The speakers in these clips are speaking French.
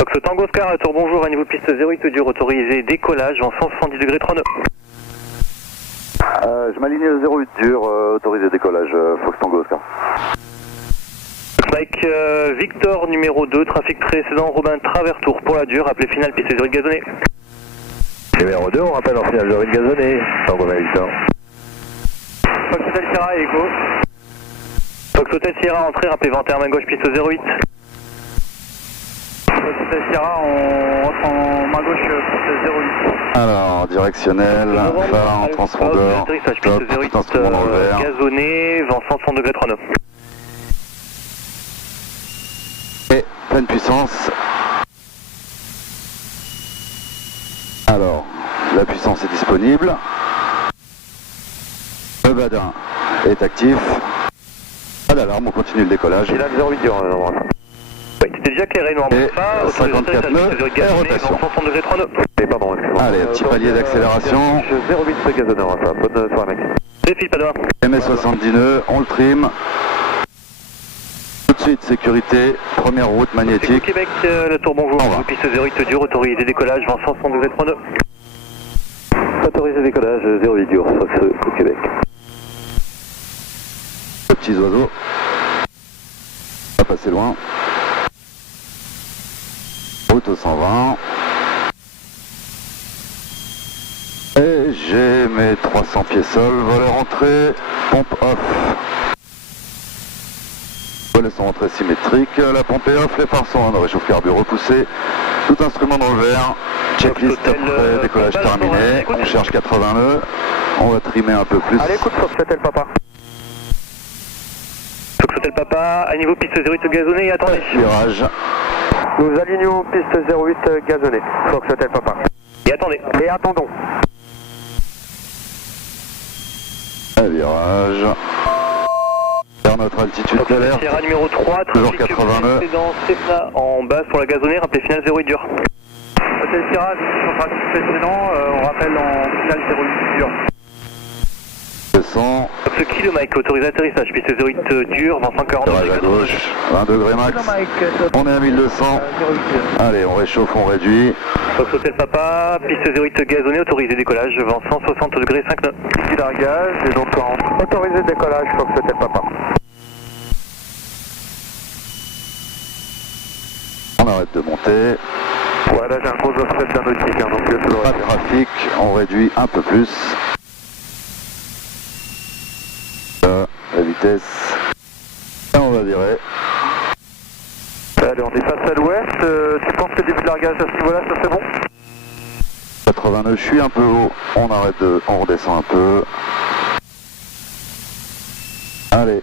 Fox Tango Oscar, tour bonjour, à niveau piste 08 dur, autorisé décollage en 170 degrés 39. Je m'aligne 08 dur, autorisé décollage, Fox Tango Oscar. Mike Victor numéro 2, trafic précédent, Robin Travers tour pour la dure, appelé finale piste 08 gazonnée. Numéro 2, on rappelle en finale 08 gazonnée, Tango Victor. Fox Hotel Sierra et Echo. Fox Hotel Sierra, entrée, rappelé 21 main gauche piste 08. Fox Hotel Sierra, on rentre en main gauche piste 08. Alors, directionnel, phare en transpondeur, atterrissage top, piste 08, tout instrument dans le vert. gazonné, vent 160 degrés 39. Et pleine puissance. Alors, la puissance est disponible. Le badin est actif. Pas d'alarme, on continue le décollage. Finale 08 dur, oui, c'était déjà clairé, noir Et pas, 54 nœuds, et rotation. 160 degrés 39. Pardon, excusez-moi. Allez, petit palier d'accélération. 08 gazonneur, ça. Bonne soirée, mec. Défile, pas de main. MS 70 nœuds, on le trim. Tout de suite, sécurité, première route magnétique. Québec, le tour bonjour, piste 08 dur, autorisé décollage, vent 160 degrés 39. Autorisé décollage 08 dur, Fox Québec. Les petits oiseaux. Pas passer loin. Route au 120. Et j'ai mes 300 pieds sol, volet rentrée, pompe off. Volets sont rentrés symétriques, la pompe est off, les phares sont en réchauffe carburant repoussé, tout instrument dans le vert, checklist après décollage terminé, on cherche 80 nœuds, on va trimer un peu plus. Allez, écoute, Fox Hotel Papa. Fox Hotel Papa, à niveau piste 08 gazonnée, et attendez. Virage. Nous alignons piste 08 gazonnée, Fox Hotel Papa. Et attendez. Et attendons. Un virage. Vers notre altitude d'alerte. Sierra numéro 3, toujours 80 nœuds. précédent, Cessna en base pour la gazonnée, rappelé finale 08 dur. Hotel Sierra, trafic précédent, on rappelle en finale 08 dur. 200. Fox Kilo Mike, autorisé atterrissage, piste 08 dur, vent 140 Virage à gauche, 20 degrés max. On est à 1200. Allez, on réchauffe, on réduit. Fox Hotel Papa, piste 08 gazonnée, autorisé décollage, vent 160 degrés 5 nœuds. Petit largage, et donc autorisé décollage, Fox Hotel Papa. On arrête de monter. Voilà, j'ai un gros offset d'un nautique, donc tout le Pas de trafic, on réduit un peu plus. La vitesse. Et on va virer. Allez, on est face à l'ouest. Tu penses que le début de largage à ce niveau-là, ça c'est bon? 80 nœuds, je suis un peu haut. On arrête on redescend un peu. Allez.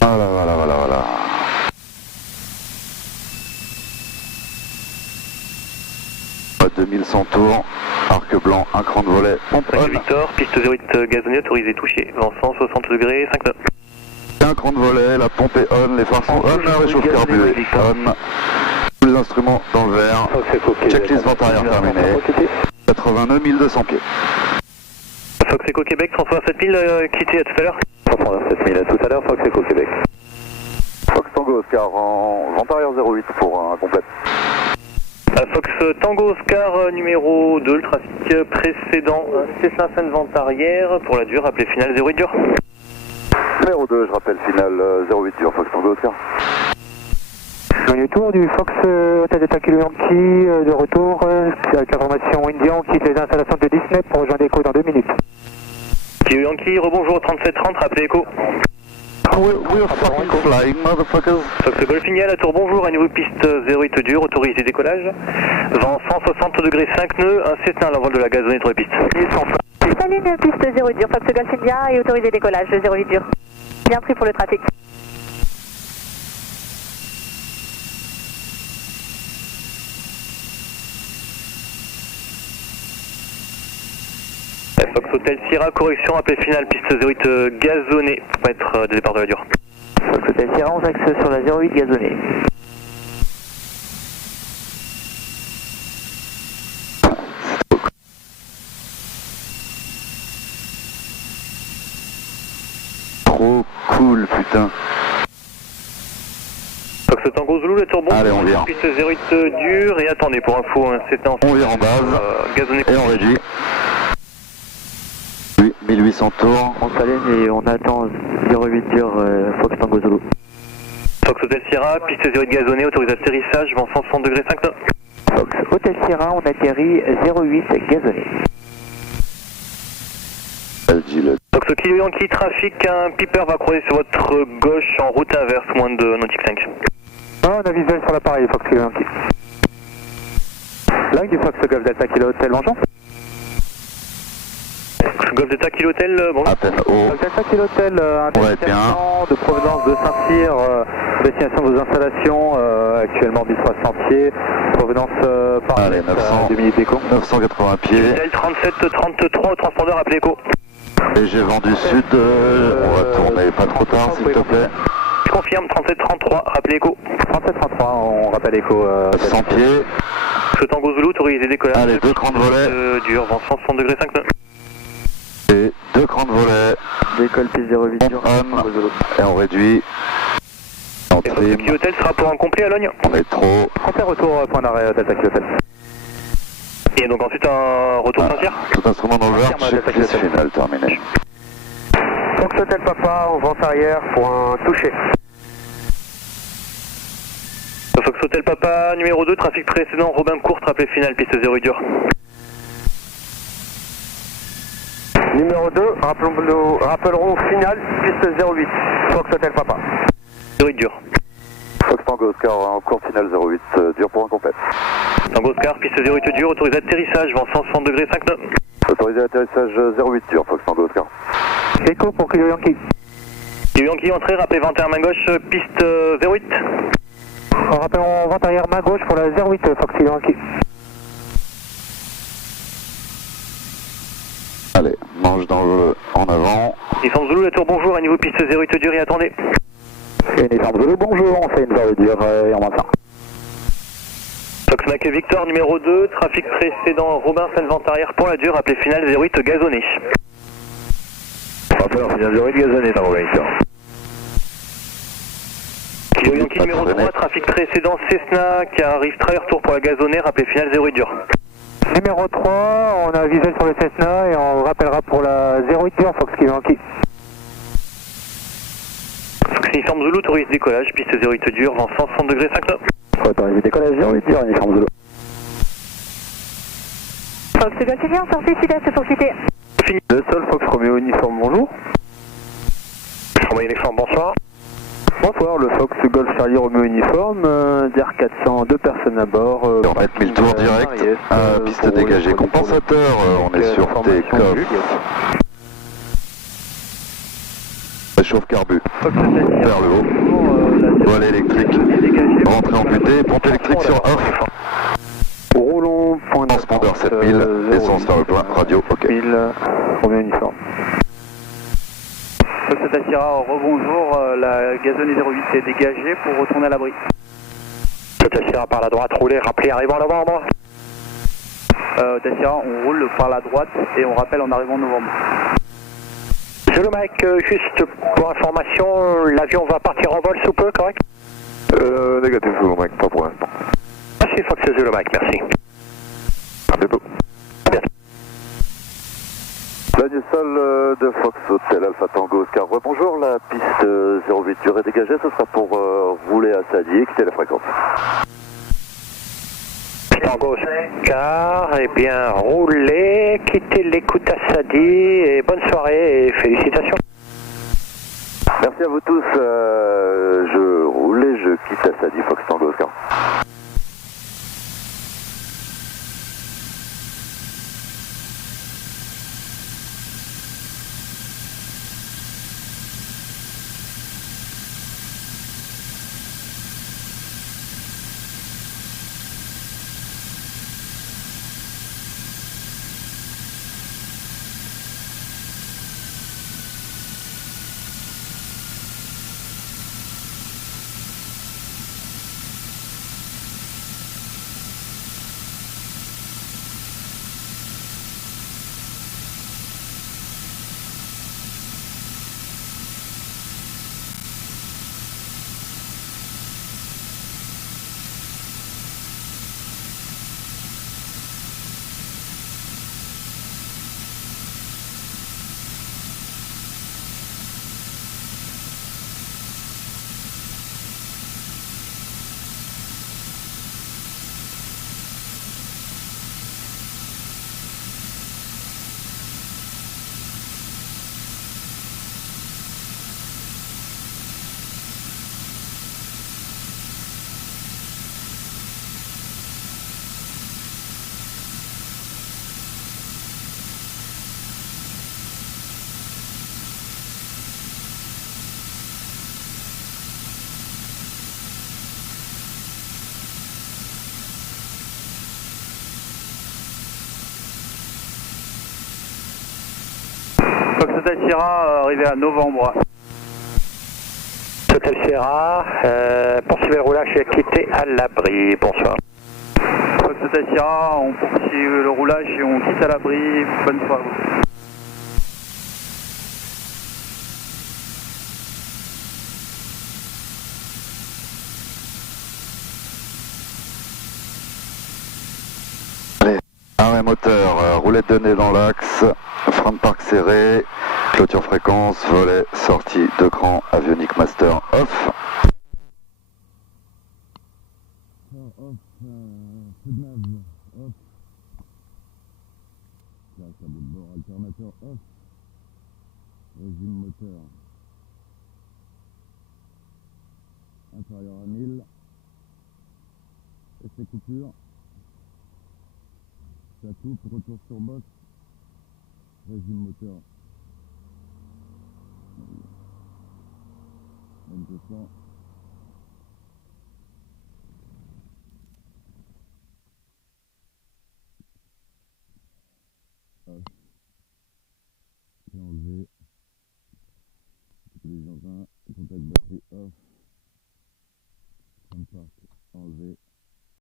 Voilà, voilà, voilà, voilà. Pas 2100 tours. Arc blanc, un cran de volet. Pompe on. Victor, piste 08 gazonnée, autorisé touché, vent 160 degrés 5 nœuds. Un cran de volet, la pompe est on, les phares sont on, la réchauffe carburant on. Tous les instruments dans le vert. Checklist vent arrière terminée. 80 nœuds, 1200 pieds. Fox Echo Québec, 327 000, quitté à tout à l'heure. 327 000 à tout à l'heure, Fox Echo Québec. Fox Tango Oscar en vent arrière 08 pour un complet. Fox Tango Oscar numéro 2, le trafic précédent, Cessna Seine vente arrière pour la dure, appelé finale 08 dur. Numéro 2, je rappelle, finale 08 dur, Fox Tango Oscar. Dernier tour du Fox Hotel de Kilo Yankee, de retour avec la formation Indian, quitte les installations de Disney pour rejoindre Echo dans 2 minutes. Kilo Yankee, rebonjour 3730, rappelez Echo. We're fucking flying, motherfuckers. Fox Golfini à la tour, bonjour, à niveau piste 08 dur, autorisé décollage. Vent 160 degrés 5 nœuds, un Cessna à l'envol de la gazonnée sur les pistes. Salut, piste 08 dur, Fox Golf India et autorisé décollage 08 dur. Bien pris pour le trafic. Fox Hotel Sierra, correction, appelé finale, piste 08 gazonnée, pour être de départ de la dure. Fox Hotel Sierra, on axe sur la 08 gazonnée. Trop cool, putain. Fox Fox Tango Zulu, le turbo. Allez, on vire. Piste 08 dur et attendez pour info, hein, c'était en... On vire en base. Gazonné. Et on réduit. Oui, 1800 tours. On s'aligne et on attend 08 dur Fox Tango Zulu. Fox Hotel Sierra, piste 08 gazonnée, autorisé atterrissage, vent 160 degrés 5 nœuds. Fox Hotel Sierra, on atterrit 08 gazonné. Fox Kilo Yankee, trafic, un piper va croiser sur votre gauche en route inverse, moins de nautique 5. Ah, on a visuel sur l'appareil, Fox Kilo Yankee. Line du Fox Golf Delta Kilo Hotel, bonjour. Golf Delta Kilo Hotel, bonjour. À peine haut. Golf Delta Kilo Hotel, interception de provenance de Saint-Cyr, destination de vos installations, actuellement 1300 pieds, provenance par 2 minutes d'écho. 980 pieds. Hotel 37-33 au transpondeur, appelez écho. Et j'ai vent du sud, on va tourner pas trop tard s'il te plaît. Je confirme, 37-33, rappelez écho. 37-33, on rappelle écho. 100 pieds. Ce Tango Zulu, autorisé décollage. Allez, 2 crans de volet. Dur, vent 160 degrés 5 nœuds. Et 2 crans de volet. Décolle piste 08 dur. Et on réduit. On Et trim. Kilo Hotel sera pour un complet à Logne. On est trop. Complet retour, point d'arrêt Delta Kilo Hotel. Et donc ensuite un retour Saint-Cyr. Tout instrument dans le vert, checklist final terminé. Fox Hotel Papa, en vente arrière, point touché. Fox Hotel Papa, numéro 2, trafic précédent, Robin Courte, rappelé final, piste 08 dur. Numéro 2, rappellerons final, piste 08, Fox Hotel Papa. 08 dur. Fox Tango Oscar en course finale 08, dur pour un complet. Tango Oscar, piste 08 dur, autorisé atterrissage, vent 160 degrés 5 nœuds. Autorisé atterrissage 08 dur, Fox Tango Oscar. Écho pour Kilo Yankee. Kilo Yankee, entrée, rappelé 21 main gauche, piste 08. Rappelons vente arrière main gauche pour la 08 Fox Kilo Yankee. Allez, mange dans le en avant. Nissan Zulu, la tour bonjour, à niveau piste 08 dur et attendez. Nissan Zulu, bonjour, on fait une 08 dur et on maintient. Fox Mac Victor, numéro 2, trafic précédent, Robin, scène vente arrière pour la dure, appelé final 08 gazonné. Rappel final 08 gazonné dans le Victor. Kilo Yankee, numéro 3, trafic précédent, Cessna, qui arrive travers tour pour la gazonnée, rappelé final 08 dur. Numéro 3, on a visuel sur le Cessna et on rappellera pour la 08 dur Fox Kilo Yankee. Fox Nissan Zulu, autorise décollage, piste 08 dur, vent 160 degrés 5 nœuds. Autorisé décollage 08 dur, Nissan Zulu. Fox Golf Sierra, sortie sud-est pour citer. Fini. Le sol Fox Romeo uniforme, bonjour. Romeo uniforme, bonsoir. Bonsoir, le Fox Golf Charlie Romeo uniforme, DR 400, 2 personnes à bord. On va mettre 1000 tours direct. Piste dégagée compensateur, on est sur T-Coff. Réchauffe carbu. Vers le haut. Voile électrique. Rentrée amputée. Pompe électrique sur off. Roulons, point Transpondeur 7000. Essence vers le plein. Radio, ok. 1000, Romeo uniforme. Fox Hotel Sierra, rebonjour, la gazonnée 08 est dégagée pour retourner à l'abri. Hotel Sierra par la droite, roulez, rappelez, arrivant en novembre. Hotel Sierra, on roule par la droite et on rappelle en arrivant en novembre. Zulu Mike, juste pour information, l'avion va partir en vol sous peu, correct? Négatif Zulu Mike, pas pour l'instant. Merci Fox Zulu Mike, merci. À bientôt. Sol de Fox Hotel Alpha Tango Oscar. Bonjour, la piste 08 dur est dégagée, ce sera pour rouler à Sadi et quitter la fréquence. Tango Oscar, eh bien roulez, quittez l'écoute à Sadi et bonne soirée et félicitations. Merci à vous tous, je roule et je quitte à Sadi Fox Tango Oscar. Hotel Sierra, arrivé à novembre. Hotel Sierra, poursuivez le roulage et quittez à l'abri. Bonsoir. Fox Hotel Sierra, on poursuit le roulage et on quitte à l'abri. Bonne soirée. Arrêt moteur, roulette de nez dans l'axe, frein de parc serré, clôture fréquence, volet, sortie de cran, avionique master off. Off, feu de nav, off. Là, tableau de bord, alternateur off. Régime moteur. Inférieur à 1000. Effet coupure. Ça coupe, retour sur box, régime moteur. M200.